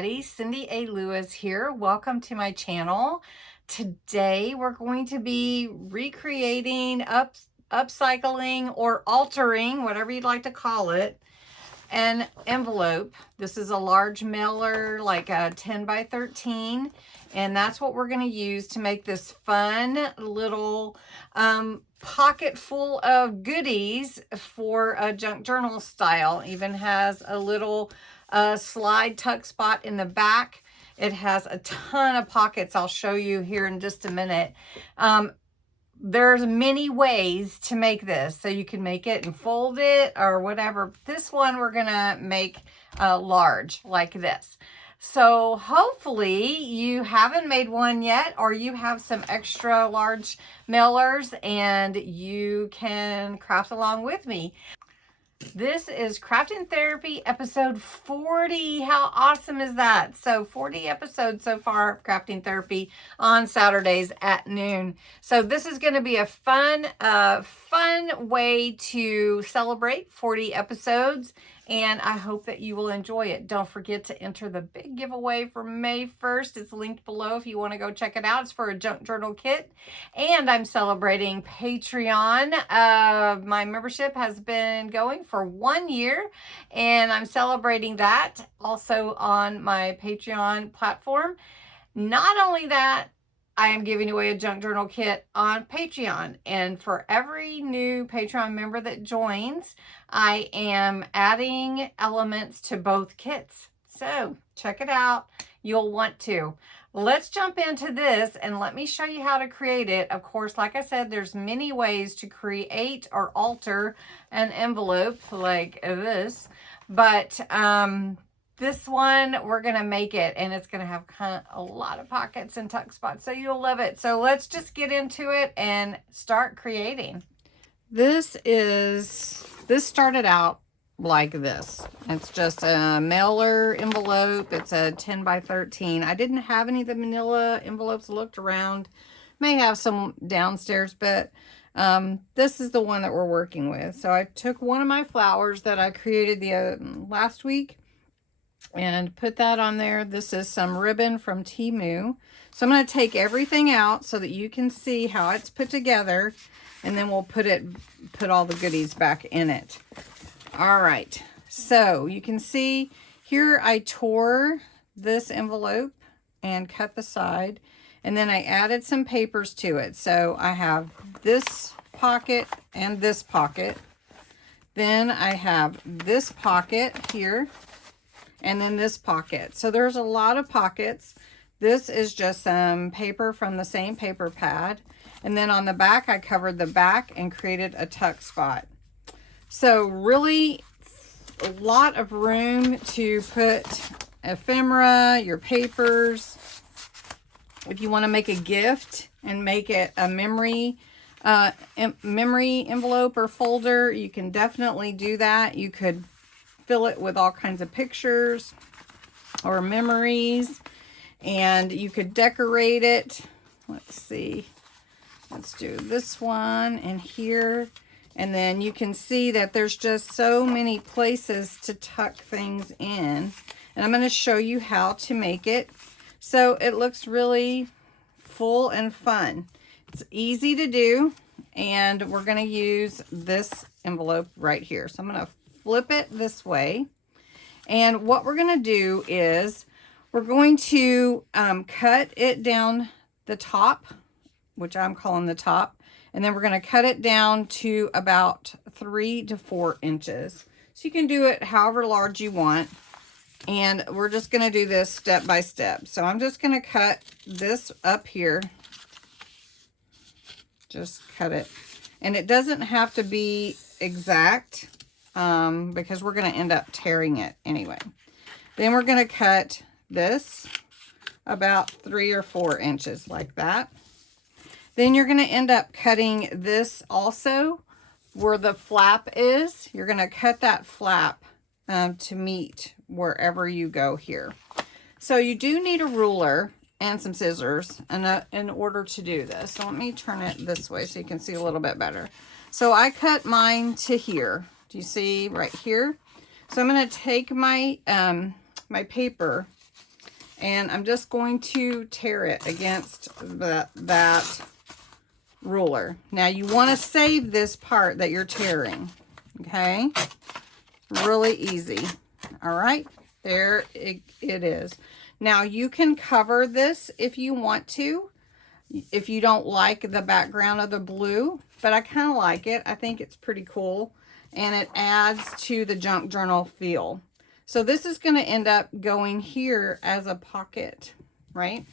everybody. Cindy A. Lewis here. Welcome to my channel. Today we're going to be recreating, upcycling, or altering, whatever you'd like to call it, an envelope. This is a large mailer, like a 10 by 13, and that's what we're going to use to make this fun little pocket full of goodies for a junk journal style. Even has a little slide tuck spot in the back. It has a ton of pockets. I'll show you here in just a minute. There's many ways to make this, so you can make it and fold it or whatever. This one we're gonna make large like this. So hopefully you haven't made one yet, or you have some extra large mailers and you can craft along with me. This is Crafting Therapy episode 40. How awesome is that? So 40 episodes so far of Crafting Therapy on Saturdays at noon. So this is going to be a fun way to celebrate 40 episodes. And I hope that you will enjoy it. Don't forget to enter the big giveaway for May 1st. It's linked below if you want to go check it out. It's for a junk journal kit. And I'm celebrating Patreon. My membership has been going for 1 year. And I'm celebrating that also on my Patreon platform. Not only that, I am giving away a junk journal kit on Patreon, and for every new Patreon member that joins, I am adding elements to both kits. So check it out. You'll want to. Let's jump into this and let me show you how to create it. Of course, like I said, there's many ways to create or alter an envelope like this, but this one, we're going to make it, and it's going to have kind of a lot of pockets and tuck spots, so you'll love it. So let's just get into it and start creating. This started out like this. It's just a mailer envelope. It's a 10 by 13. I didn't have any of the manila envelopes. I looked around. May have some downstairs, but this is the one that we're working with. So I took one of my flowers that I created the last week and put that on there. This is some ribbon from Temu. So I'm going to take everything out so that you can see how it's put together, and then we'll put all the goodies back in it. All right, so you can see here I tore this envelope and cut the side, and then I added some papers to it. So I have this pocket and this pocket. Then I have this pocket here, and then this pocket. So there's a lot of pockets. This is just some paper from the same paper pad. And then on the back, I covered the back and created a tuck spot. So really a lot of room to put ephemera, your papers. If you want to make a gift and make it a memory envelope or folder, you can definitely do that. You could fill it with all kinds of pictures or memories, and you could decorate it. Let's see. Let's do this one and here. And then you can see that there's just so many places to tuck things in. And I'm going to show you how to make it so it looks really full and fun. It's easy to do, and we're going to use this envelope right here. So I'm going to flip it this way, and what we're going to do is we're going to cut it down the top, which I'm calling the top, and then we're going to cut it down to about 3 to 4 inches. So you can do it however large you want, and we're just going to do this step by step. So I'm just going to cut this up here. Just cut it, and it doesn't have to be exact, because we're going to end up tearing it anyway. Then we're going to cut this about 3 or 4 inches like that. Then you're going to end up cutting this also where the flap is. You're going to cut that flap to meet wherever you go here. So you do need a ruler and some scissors in order to do this. So let me turn it this way so you can see a little bit better. So I cut mine to here. Do you see right here? So I'm going to take my my paper And I'm just going to tear it against that ruler. Now you want to save this part that you're tearing, okay? Really easy. All right, there it is. Now you can cover this if you want to, if you don't like the background of the blue, but I kind of like it. I think it's pretty cool, and it adds to the junk journal feel. So this is going to end up going here as a pocket, right?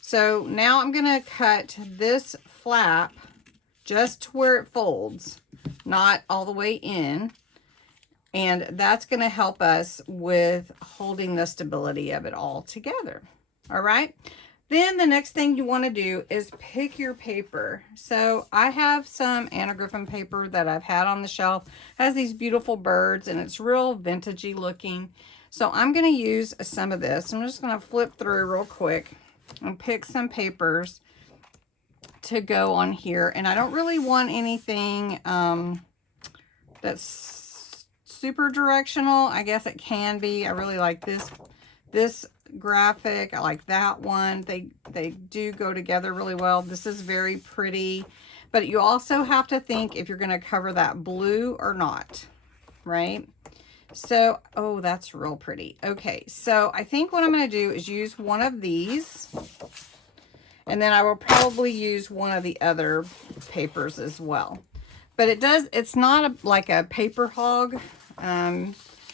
So now I'm going to cut this flap just to where it folds, not all the way in. And that's going to help us with holding the stability of it all together. All right. Then the next thing you want to do is pick your paper. So I have some Anna Griffin paper that I've had on the shelf. It has these beautiful birds and it's real vintagey looking. So I'm going to use some of this. I'm just going to flip through real quick and pick some papers to go on here. And I don't really want anything that's super directional. I guess it can be. I really like this graphic. I like that one. They do go together really well. This is very pretty, but you also have to think if you're going to cover that blue or not, right? So, oh, that's real pretty. Okay, so I think what I'm going to do is use one of these, and then I will probably use one of the other papers as well. But it's not like a paper hog,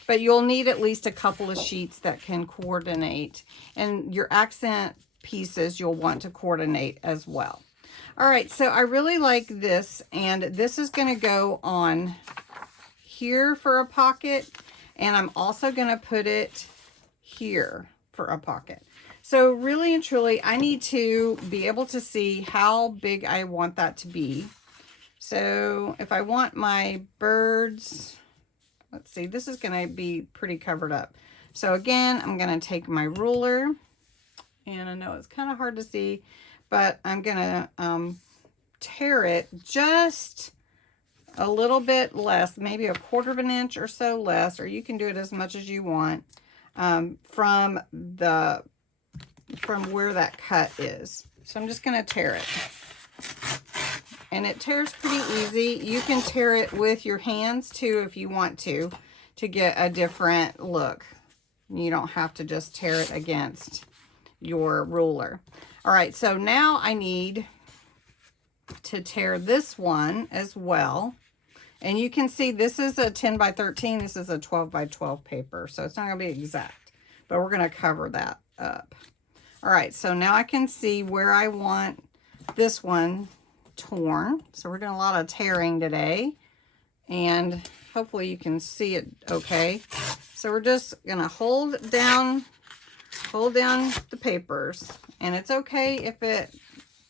but you'll need at least a couple of sheets that can coordinate. And your accent pieces you'll want to coordinate as well. All right, so I really like this, and this is going to go on here for a pocket, and I'm also going to put it here for a pocket. So really and truly, I need to be able to see how big I want that to be. So if I want my birds, let's see, this is going to be pretty covered up. So again, I'm going to take my ruler, and I know it's kind of hard to see, but I'm going to tear it just a little bit less, maybe 1/4 of an inch or so less, or you can do it as much as you want from where that cut is. So I'm just going to tear it. And it tears pretty easy. You can tear it with your hands too if you want to get a different look. You don't have to just tear it against your ruler. All right, so now I need to tear this one as well. And you can see this is a 10 by 13. This is a 12 by 12 paper. So it's not going to be exact, but we're going to cover that up. All right, so now I can see where I want this one torn. So we're doing a lot of tearing today, and hopefully you can see it okay. So we're just gonna hold down the papers, and it's okay if it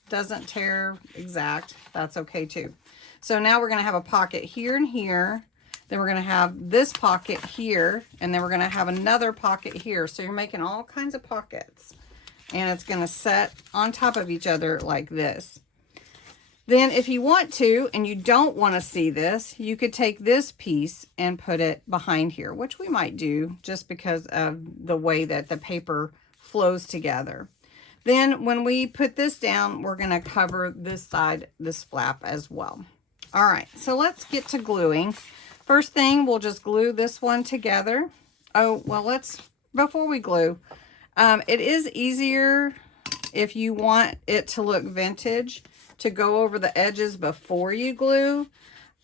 doesn't tear exact. That's okay too. So now we're gonna have a pocket here and here, then we're gonna have this pocket here, and then we're gonna have another pocket here. So you're making all kinds of pockets, and it's gonna set on top of each other like this. Then if you want to, and you don't want to see this, you could take this piece and put it behind here, which we might do just because of the way that the paper flows together. Then when we put this down, we're going to cover this side, this flap as well. All right, so let's get to gluing. First thing, we'll just glue this one together. Oh, well, before we glue, it is easier if you want it to look vintage to go over the edges before you glue.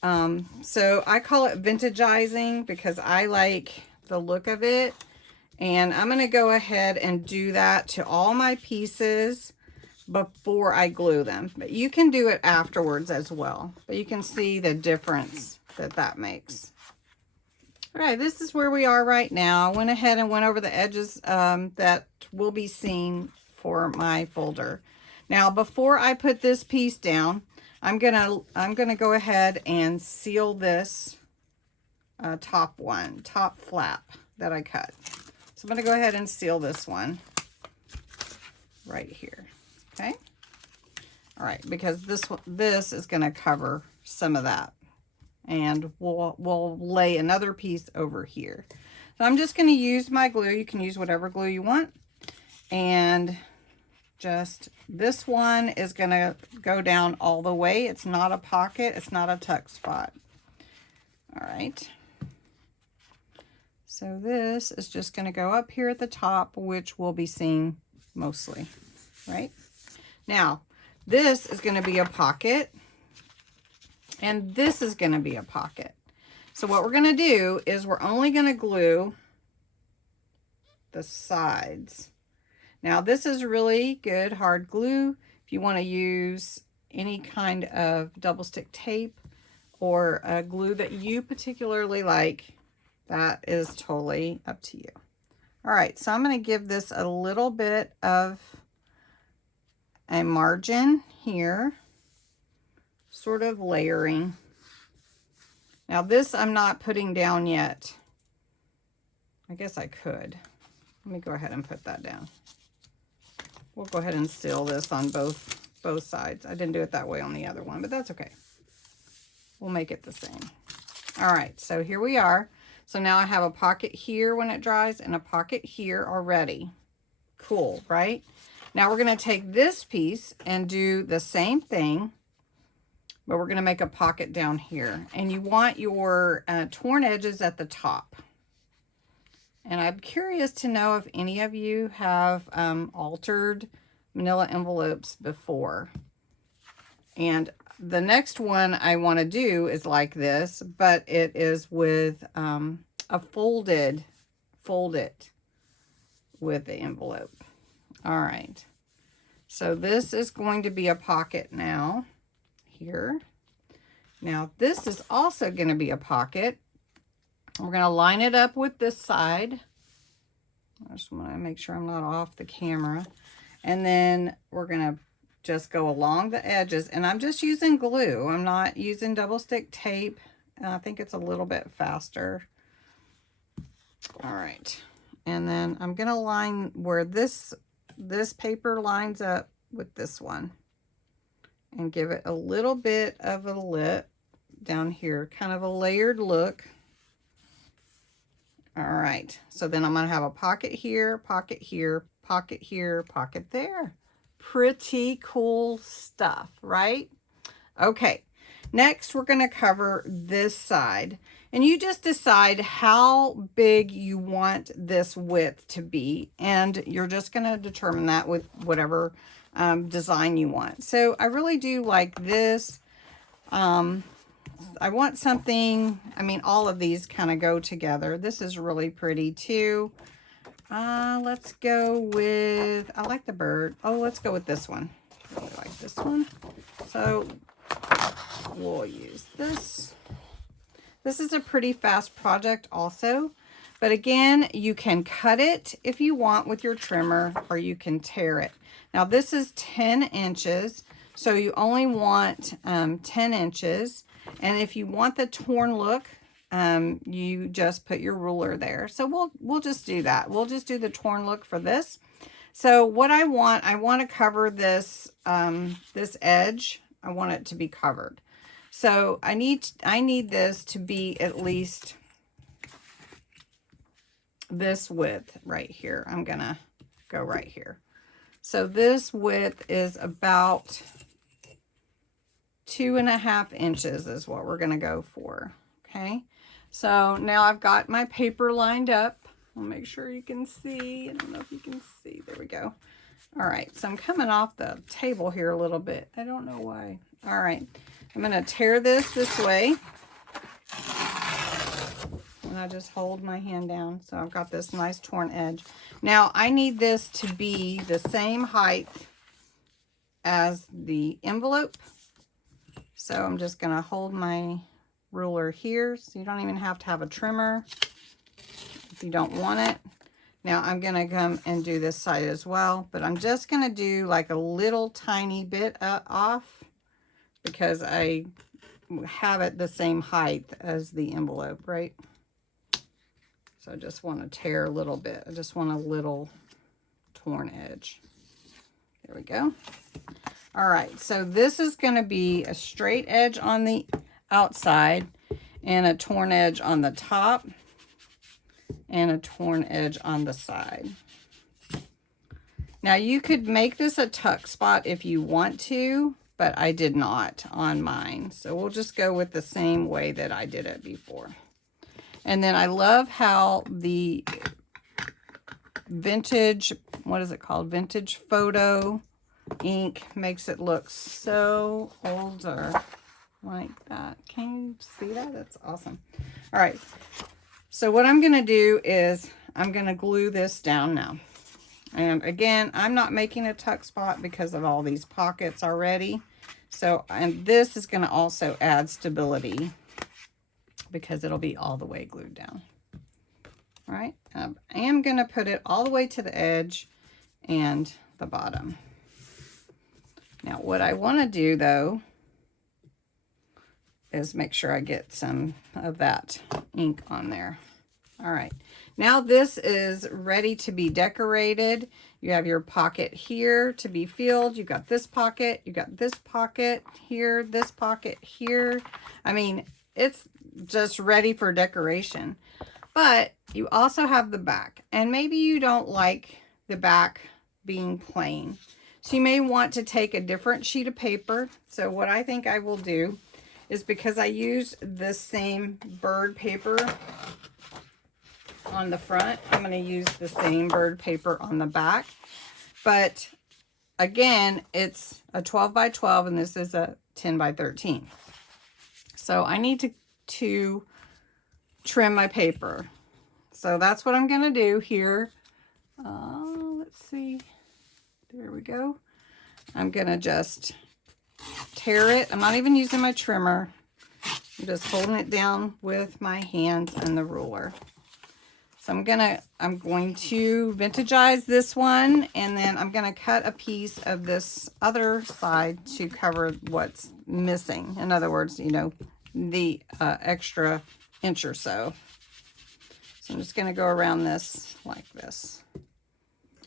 So I call it vintageizing because I like the look of it. And I'm going to go ahead and do that to all my pieces before I glue them. But you can do it afterwards as well. But you can see the difference that makes. All right, this is where we are right now. I went ahead and went over the edges that will be seen for my folder. Now, before I put this piece down, I'm gonna go ahead and seal this top flap that I cut. So I'm gonna go ahead and seal this one right here. Okay. All right, because this is gonna cover some of that, and we'll lay another piece over here. So I'm just gonna use my glue. You can use whatever glue you want. And just this one is going to go down all the way. It's not a pocket. It's not a tuck spot. All right. So this is just going to go up here at the top, which will be seen mostly, right? Now, this is going to be a pocket, and this is going to be a pocket. So what we're going to do is we're only going to glue the sides. Now, this is really good hard glue. If you want to use any kind of double stick tape or a glue that you particularly like, that is totally up to you. All right, so I'm going to give this a little bit of a margin here, sort of layering. Now this I'm not putting down yet. I guess I could. Let me go ahead and put that down. We'll go ahead and seal this on both sides. I didn't do it that way on the other one, but that's okay. We'll make it the same. All right, so here we are. So now I have a pocket here when it dries and a pocket here already. Cool, right? Now we're going to take this piece and do the same thing, but we're going to make a pocket down here. And you want your torn edges at the top. And I'm curious to know if any of you have altered manila envelopes before. And the next one I want to do is like this, but it is with a fold it with the envelope. All right. So this is going to be a pocket now here. Now this is also going to be a pocket. We're going to line it up with this side. I just want to make sure I'm not off the camera. And then we're going to just go along the edges. And I'm just using glue. I'm not using double stick tape. I think it's a little bit faster. All right. And then I'm going to line where this paper lines up with this one. And give it a little bit of a lip down here. Kind of a layered look. All right, so then I'm going to have a pocket here, pocket here, pocket here, pocket there. Pretty cool stuff, right? Okay, next we're going to cover this side. And you just decide how big you want this width to be. And you're just going to determine that with whatever design you want. So I really do like this. I want something, I mean, all of these kind of go together. This is really pretty too. Let's go with, I like the bird. Oh, let's go with this one. I really like this one. So we'll use this. This is a pretty fast project also. But again, you can cut it if you want with your trimmer, or you can tear it. Now this is 10 inches. So you only want 10 inches. And if you want the torn look, you just put your ruler there. So we'll just do that. We'll just do the torn look for this. So what I want to cover this this edge. I want it to be covered. So I need this to be at least this width right here. I'm gonna go right here. So this width is about 2.5 inches is what we're going to go for. Okay. So now I've got my paper lined up. I'll make sure you can see. I don't know if you can see. There we go. All right. So I'm coming off the table here a little bit. I don't know why. All right. I'm going to tear this way. And I just hold my hand down. So I've got this nice torn edge. Now I need this to be the same height as the envelope. So I'm just going to hold my ruler here. So you don't even have to have a trimmer if you don't want it. Now I'm going to come and do this side as well. But I'm just going to do like a little tiny bit off, because I have it the same height as the envelope, right? So I just want to tear a little bit. I just want a little torn edge. There we go. All right, so this is going to be a straight edge on the outside and a torn edge on the top and a torn edge on the side. Now you could make this a tuck spot if you want to, but I did not on mine. So we'll just go with the same way that I did it before. And then I love how the vintage, what is it called? Vintage photo ink makes it look so older like that. Can you see that? That's awesome. All right. So what I'm going to do is I'm going to glue this down now. And again, I'm not making a tuck spot because of all these pockets already. So, and this is going to also add stability because it'll be all the way glued down. All right. I am going to put it all the way to the edge and the bottom. Now, what I want to do though is make sure I get some of that ink on there. All right, now this is ready to be decorated. You have your pocket here to be filled. You got this pocket, you got this pocket here, this pocket here. I mean, it's just ready for decoration. But you also have the back, and maybe you don't like the back being plain. So you may want to take a different sheet of paper. So what I think I will do is, because I used this same bird paper on the front, I'm going to use the same bird paper on the back. But again, it's a 12 by 12 and this is a 10 by 13. So I need to trim my paper. So that's what I'm going to do here. Let's see. There we go. I'm going to just tear it. I'm not even using my trimmer. I'm just holding it down with my hands and the ruler. So I'm going to vintagize this one, and then I'm going to cut a piece of this other side to cover what's missing. In other words, you know, the extra inch or so. So I'm just going to go around this like this.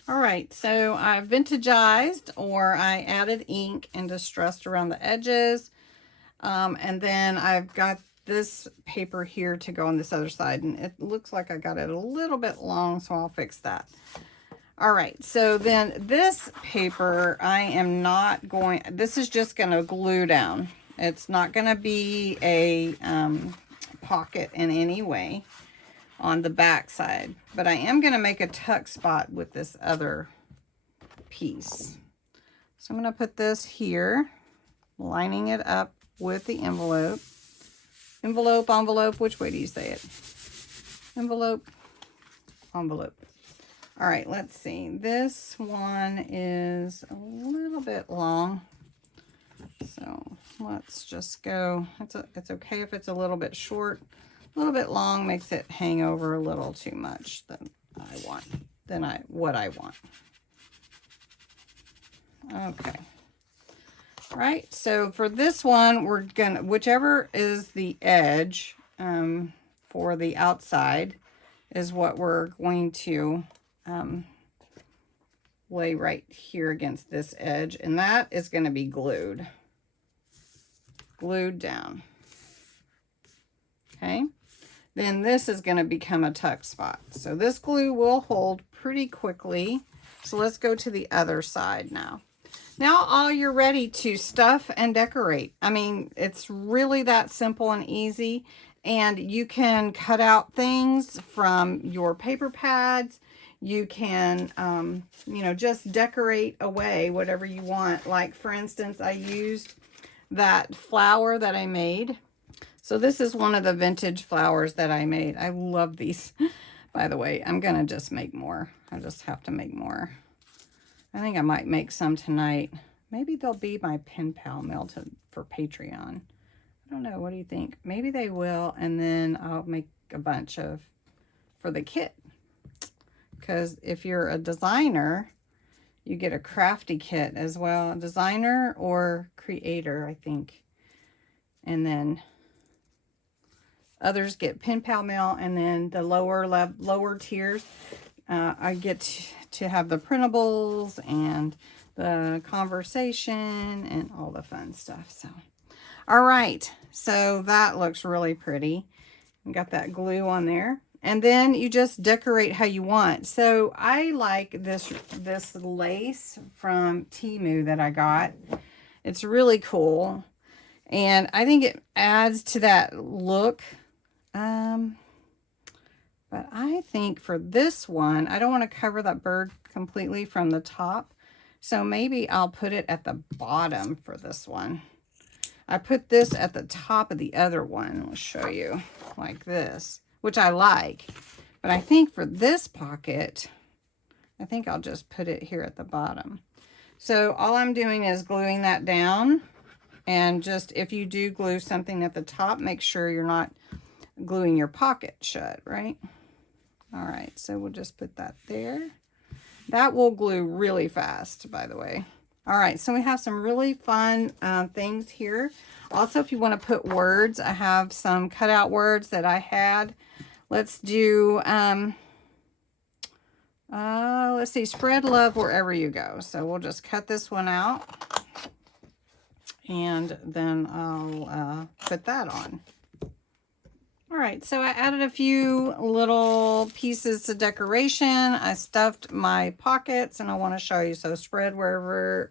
All right, so I vintagized, or I added ink and distressed around the edges. And then I've got this paper here to go on this other side, and it looks like I got it a little bit long, so I'll fix that. All right, so then this paper, this is just going to glue down. It's not going to be a pocket in any way on the back side, but I am going to make a tuck spot with this other piece. So I'm going to put this here, lining it up with the envelope. Envelope, which way do you say it? Envelope. All right, let's see. This one is a little bit long. So let's just go. It's okay if it's a little bit short. A little bit long makes it hang over a little too much than what I want. Okay. Right, so for this one, we're gonna, whichever is the edge for the outside is what we're going to lay right here against this edge, and that is going to be glued down. Okay, then this is going to become a tuck spot. So this glue will hold pretty quickly. So let's go to the other side now. Now all you're ready to stuff and decorate. I mean, it's really that simple and easy. And you can cut out things from your paper pads. You can, you know, just decorate away whatever you want. Like, for instance, I used that flower that I made. So this is one of the vintage flowers that I made. I love these. By the way, I'm going to just make more. I just have to make more. I think I might make some tonight. Maybe they'll be my pen pal mail for Patreon. I don't know. What do you think? Maybe they will. And then I'll make a bunch for the kit. Because if you're a designer, you get a crafty kit as well. A designer or creator, I think. And then others get pen pal mail. And then the lower tiers, I get to have the printables and the conversation and all the fun stuff. So, all right. So that looks really pretty. We got that glue on there. And then you just decorate how you want. So I like this lace from Temu that I got. It's really cool. And I think it adds to that look. But I think for this one, I don't want to cover that bird completely from the top. So maybe I'll put it at the bottom for this one. I put this at the top of the other one. I'll show you like this, which I like. But I think for this pocket, I think I'll just put it here at the bottom. So all I'm doing is gluing that down. And just if you do glue something at the top, make sure you're not gluing your pocket shut, right? All right, so we'll just put that there. That will glue really fast, by the way. All right, so we have some really fun things here. Also, if you want to put words, I have some cutout words that I had. Let's do, let's see, spread love wherever you go. So we'll just cut this one out. And then I'll put that on. All right, so I added a few little pieces of decoration. I stuffed my pockets, and I want to show you. So spread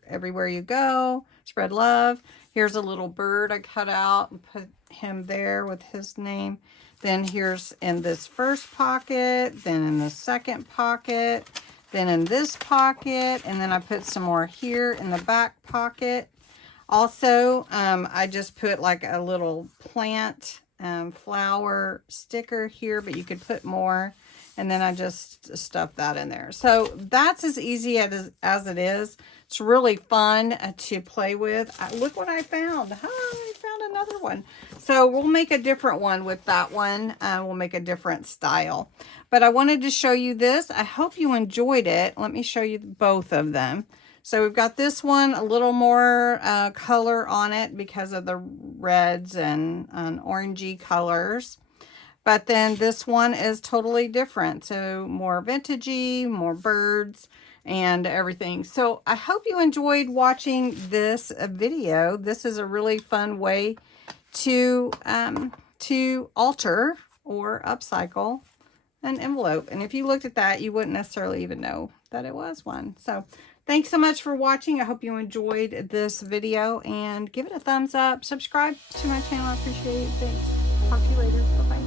everywhere you go. Spread love. Here's a little bird I cut out and put him there with his name. Then here's in this first pocket, then in the second pocket, then in this pocket, and then I put some more here in the back pocket. Also, I just put like a little plant flower sticker here, but you could put more. And then I just stuffed that in there. So that's as easy as it is. It's really fun to play with. Look what I found. I found another one. So we'll make a different one with that one. We'll make a different style. But I wanted to show you this. I hope you enjoyed it. Let me show you both of them. So we've got this one, a little more color on it because of the reds and orangey colors. But then this one is totally different. So more vintagey, more birds and everything. So I hope you enjoyed watching this video. This is a really fun way to alter or upcycle an envelope. And if you looked at that, you wouldn't necessarily even know that it was one. So thanks so much for watching. I hope you enjoyed this video, and give it a thumbs up. Subscribe to my channel. I appreciate it. Thanks. Talk to you later. Bye-bye.